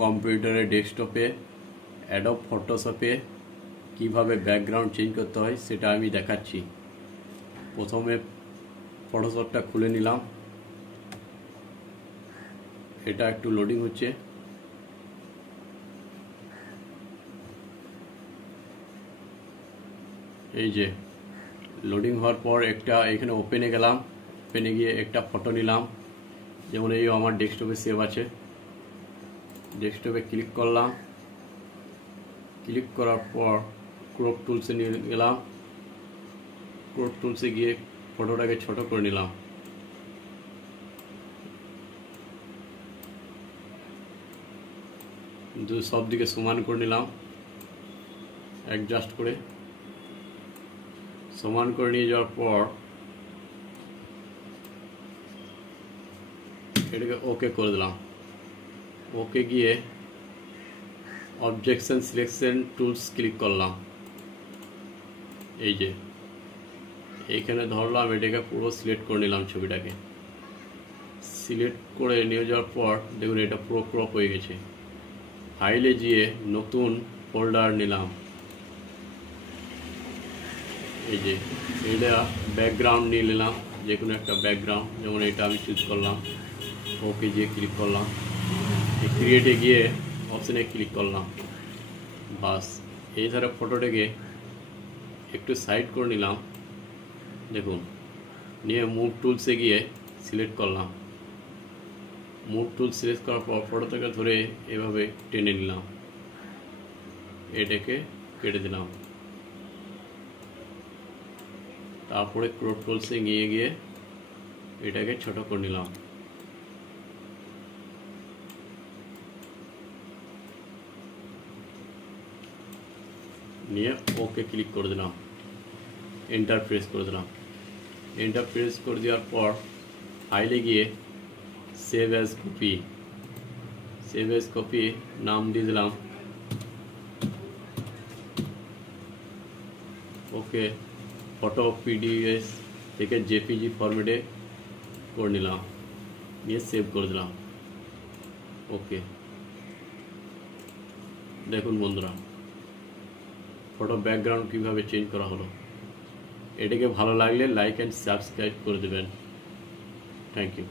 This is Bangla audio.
কম্পিউটারে ডেস্কটপে অ্যাডোব ফটোশপে কিভাবে ব্যাকগ্রাউন্ড চেঞ্জ করতে হয় সেটা আমি দেখাচ্ছি। প্রথমে ফটোশপটা খুলে নিলাম, এটা একটু লোডিং হচ্ছে। এই যে লোডিং হওয়ার পর একটা এখানে ওপেনে গেলাম, ওপেনে গিয়ে একটা ফটো নিলাম, যেমন এই আমার ডেস্কটপে সেভ আছে। ডেস্কটপে ক্লিক করলাম, ক্লিক করার পর ক্রপ টুলসে নিয়ে গেলাম, ক্রপ টুলসে গিয়ে ফটোটাকে ছোট করে নিলাম। সব দিকে সমান করে নিলাম, অ্যাডজাস্ট করে সমান করে নিয়ে যাওয়ার পর এটাকে ওকে করে দিলাম। ওকে গিয়ে অবজেকশন সিলেকশন টুলস ক্লিক করলাম। এই যে এইখানে ধরলাম, এটাকে পুরো সিলেক্ট করে নিলাম। ছবিটাকে সিলেক্ট করে নিয়ে যাওয়ার পর দেখুন এটা পুরো ক্রপ হয়ে গেছে। ফাইলে গিয়ে নতুন ফোল্ডার নিলাম। এই যে এটা ব্যাকগ্রাউন্ড নিয়ে নিলাম, যে কোনো একটা ব্যাকগ্রাউন্ড, যেমন এটা আমি চুজ করলাম। ওকে গিয়ে ক্লিক করলাম, ক্রিয়েটে গিয়ে অপশানে ক্লিক করলাম। বাস এই ধারে ফটোটাকে একটু সাইড করে নিলাম, দেখুন নিয়ে মুভ টুলসে গিয়ে সিলেক্ট করলাম। মুভ টুল সিলেক্ট করার পর ফটোটাকে ধরে এভাবে টেনে নিলাম, এটাকে কেটে দিলাম। তারপরে ক্রপ টুলসে নিয়ে গিয়ে এটাকে ছোট করে নিলাম। নিয়ে ওকে ক্লিক করে দিলাম, এন্টার প্রেস করে দিলাম। এন্টার প্রেস করে দেওয়ার পর ফাইলে গিয়ে save as copy, save as copy নাম দিয়ে দিলাম। ওকে ফটো পিডিএফ থেকে জেপিজি ফরম্যাটে করে নিলাম, নিয়ে সেভ করে দিলাম। ওকে দেখুন বন্ধুরা, ফটো ব্যাকগ্রাউন্ড কীভাবে চেঞ্জ করা হলো। এটাকে ভালো লাগলে লাইক অ্যান্ড সাবস্ক্রাইব করে দেবেন। Thank you.